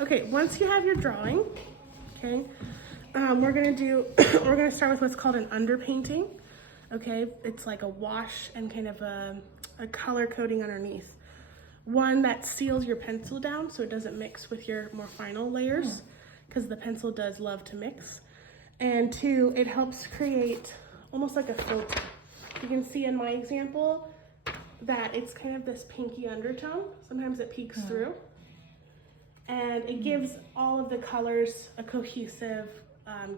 Okay, once you have your drawing, okay, we're gonna start with what's called an underpainting. Okay, it's like a wash and kind of a color coating underneath. One that seals your pencil down so it doesn't mix with your more final layers, because the pencil does love to mix. And two, it helps create almost like a filter. You can see in my example that it's kind of this pinky undertone. Sometimes it peeks through. And it gives all of the colors a cohesive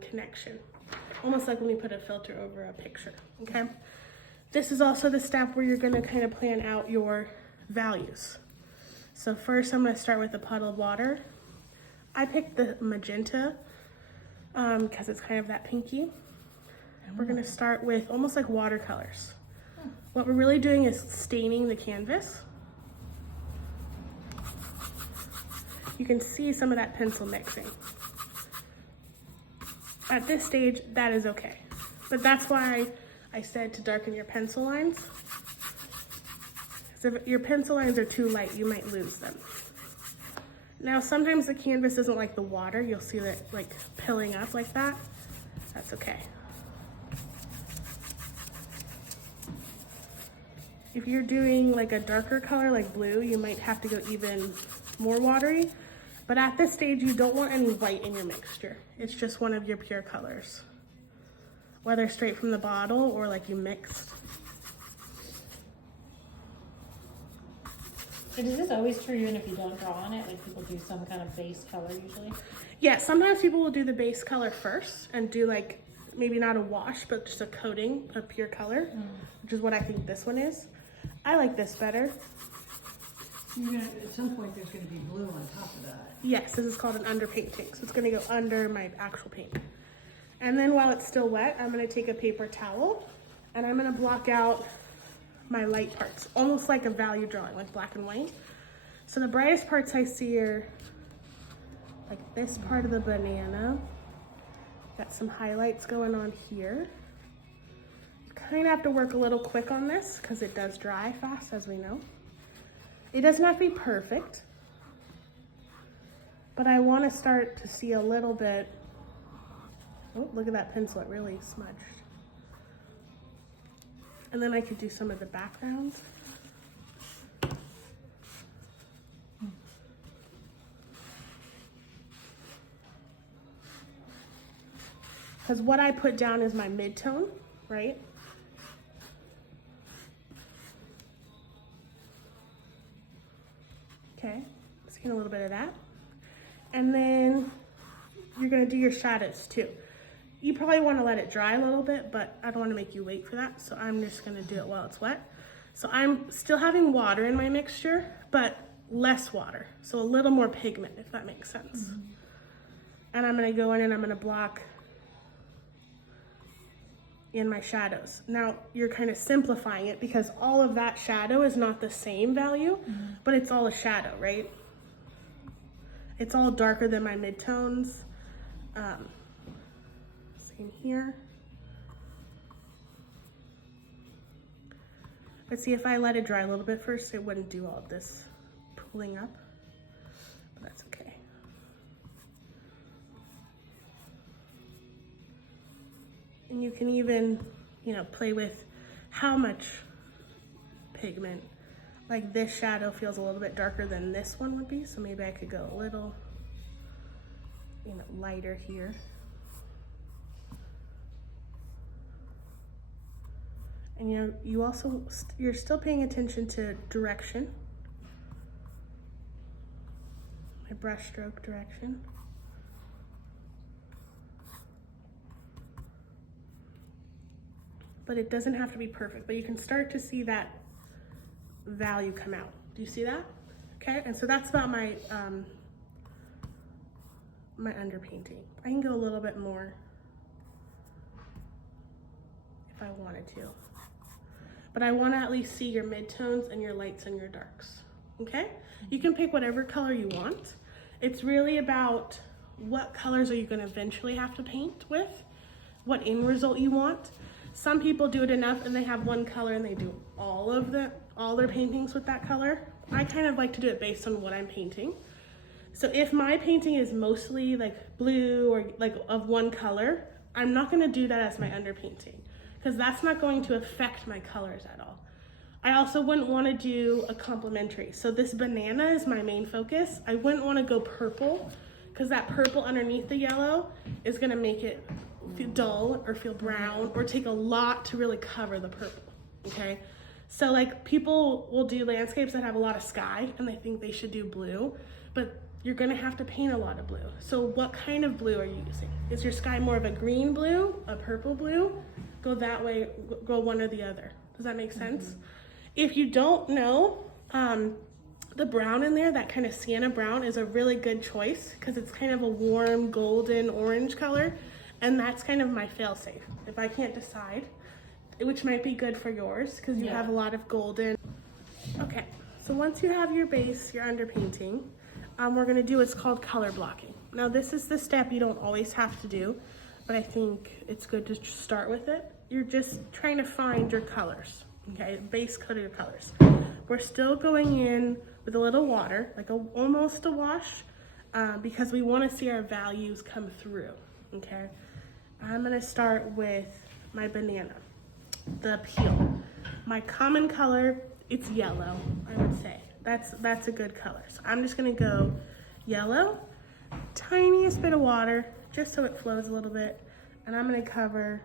connection. Almost like when we put a filter over a picture, okay? This is also the step where you're gonna kind of plan out your values. So first I'm gonna start with a puddle of water. I picked the magenta because it's kind of that pinky. And we're gonna start with almost like watercolors. What we're really doing is staining the canvas. You can see some of that pencil mixing. At this stage, that is okay. But that's why I said to darken your pencil lines. So if your pencil lines are too light, you might lose them. Now, sometimes the canvas isn't like the water. You'll see that like pilling up like that. That's okay. If you're doing like a darker color like blue, you might have to go even more watery. But at this stage, you don't want any white in your mixture. It's just one of your pure colors. Whether straight from the bottle or like you mixed. And is this always true even if you don't draw on it? Like people do some kind of base color usually? Yeah, sometimes people will do the base color first and do like, maybe not a wash, but just a coating of pure color, which is what I think this one is. I like this better. At some point, there's going to be blue on top of that. Yes, this is called an underpainting. So it's going to go under my actual paint. And then while it's still wet, I'm going to take a paper towel and I'm going to block out my light parts, almost like a value drawing, like black and white. So the brightest parts I see are like this part of the banana. Got some highlights going on here. You kind of have to work a little quick on this because it does dry fast, as we know. It doesn't have to be perfect, but I want to start to see a little bit. Oh, look at that pencil, it really smudged. And then I could do some of the backgrounds. Because what I put down is my mid-tone, right? Okay, seeing a little bit of that. And then you're gonna do your shadows too. You probably wanna let it dry a little bit, but I don't wanna make you wait for that, so I'm just gonna do it while it's wet. So I'm still having water in my mixture, but less water. So a little more pigment, if that makes sense. And I'm gonna go in and I'm gonna block in my shadows. Now you're kind of simplifying it because all of that shadow is not the same value, but it's all a shadow, right? It's all darker than my midtones. Same here. But see, if I let it dry a little bit first, it wouldn't do all of this pulling up, but that's okay. And you can even, play with how much pigment. Like this shadow feels a little bit darker than this one would be, so maybe I could go a little, lighter here. And you're still paying attention to direction. My brush stroke direction. But it doesn't have to be perfect, but you can start to see that value come out. Do you see that? Okay, and so that's about my my underpainting. I can go a little bit more if I wanted to. But I want to at least see your midtones and your lights and your darks, okay? You can pick whatever color you want. It's really about what colors are you going to eventually have to paint with, what end result you want. Some people do it enough and they have one color and they do all their paintings with that color. I kind of like to do it based on what I'm painting. So if my painting is mostly like blue or like of one color, I'm not gonna do that as my underpainting because that's not going to affect my colors at all. I also wouldn't want to do a complementary. So this banana is my main focus. I wouldn't want to go purple because that purple underneath the yellow is gonna make it feel dull or feel brown or take a lot to really cover the purple, okay? So like people will do landscapes that have a lot of sky and they think they should do blue, but you're gonna have to paint a lot of blue. So what kind of blue are you using? Is your sky more of a green blue, a purple blue? Go that way, go one or the other. Does that make sense? If you don't know, the brown in there, that kind of sienna brown is a really good choice because it's kind of a warm golden orange color. And that's kind of my fail-safe. If I can't decide, which might be good for yours because you have a lot of golden. Okay, so once you have your base, your underpainting, we're gonna do what's called color blocking. Now this is the step you don't always have to do, but I think it's good to start with it. You're just trying to find your colors, okay? Base coat of your colors. We're still going in with a little water, like almost a wash, because we wanna see our values come through, okay? I'm gonna start with my banana, the peel. My common color, it's yellow, I would say. That's a good color. So I'm just gonna go yellow, tiniest bit of water, just so it flows a little bit. And I'm gonna cover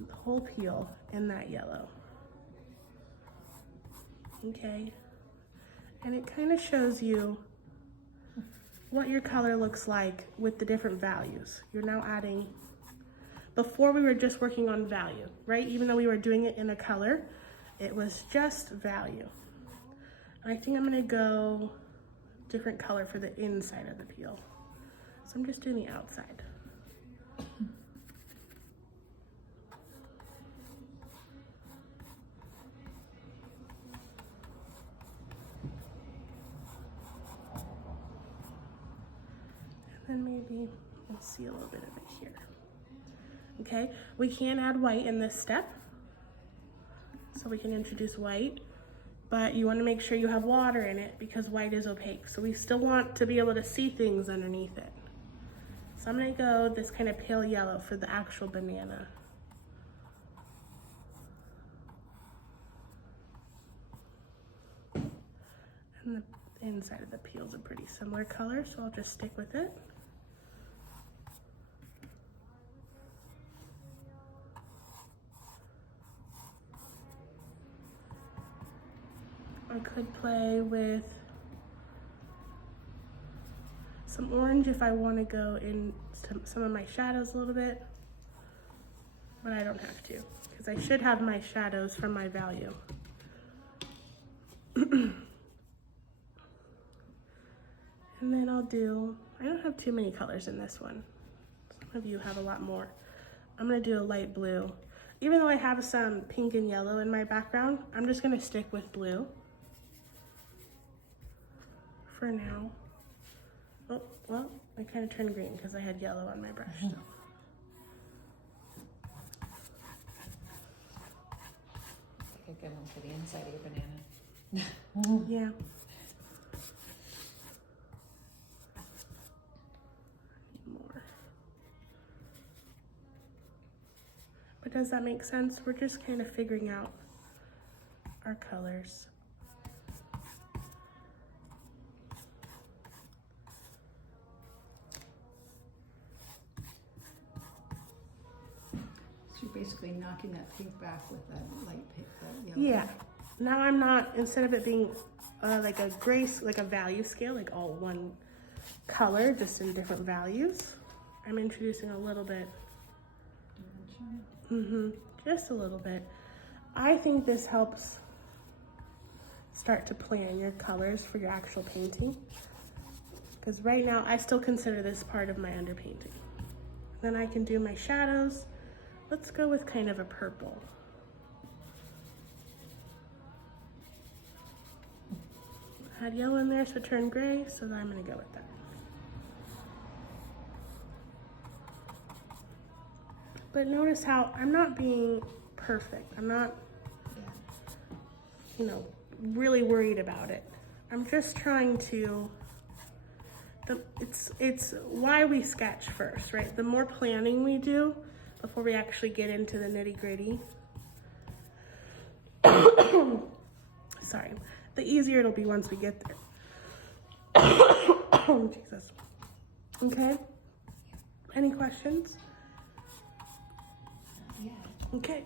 the whole peel in that yellow. Okay. And it kind of shows you what your color looks like with the different values. You're now adding, before we were just working on value, right? Even though we were doing it in a color, it was just value. I think I'm gonna go different color for the inside of the peel. So I'm just doing the outside. And then maybe we'll see a little bit of it here. Okay, we can add white in this step. So we can introduce white, but you want to make sure you have water in it because white is opaque. So we still want to be able to see things underneath it. So I'm gonna go this kind of pale yellow for the actual banana. And the inside of the peel is a pretty similar color, so I'll just stick with it. I could play with some orange if I want to go in some of my shadows a little bit, but I don't have to because I should have my shadows from my value. And then I don't have too many colors in this one. Some of you have a lot more. I'm gonna do a light blue. Even though I have some pink and yellow in my background, I'm just gonna stick with blue for now. Oh, well, I kind of turned green because I had yellow on my brush. So. Like a good one for the inside of your banana. Yeah. More. But does that make sense? We're just kind of figuring out our colors. So you're basically knocking that pink back with that light pink, that yellow. Yeah. Now I'm not, instead of it being like a like a value scale, like all one color, just in different values, I'm introducing a little bit. Just a little bit. I think this helps start to plan your colors for your actual painting. Because right now, I still consider this part of my underpainting. Then I can do my shadows. Let's go with kind of a purple. I had yellow in there, so it turned gray, so I'm gonna go with that. But notice how I'm not being perfect. I'm not, really worried about it. I'm just trying to, it's why we sketch first, right? The more planning we do before we actually get into the nitty gritty, sorry, the easier it'll be once we get there. Oh, Jesus. Okay. Any questions? Yeah. Okay.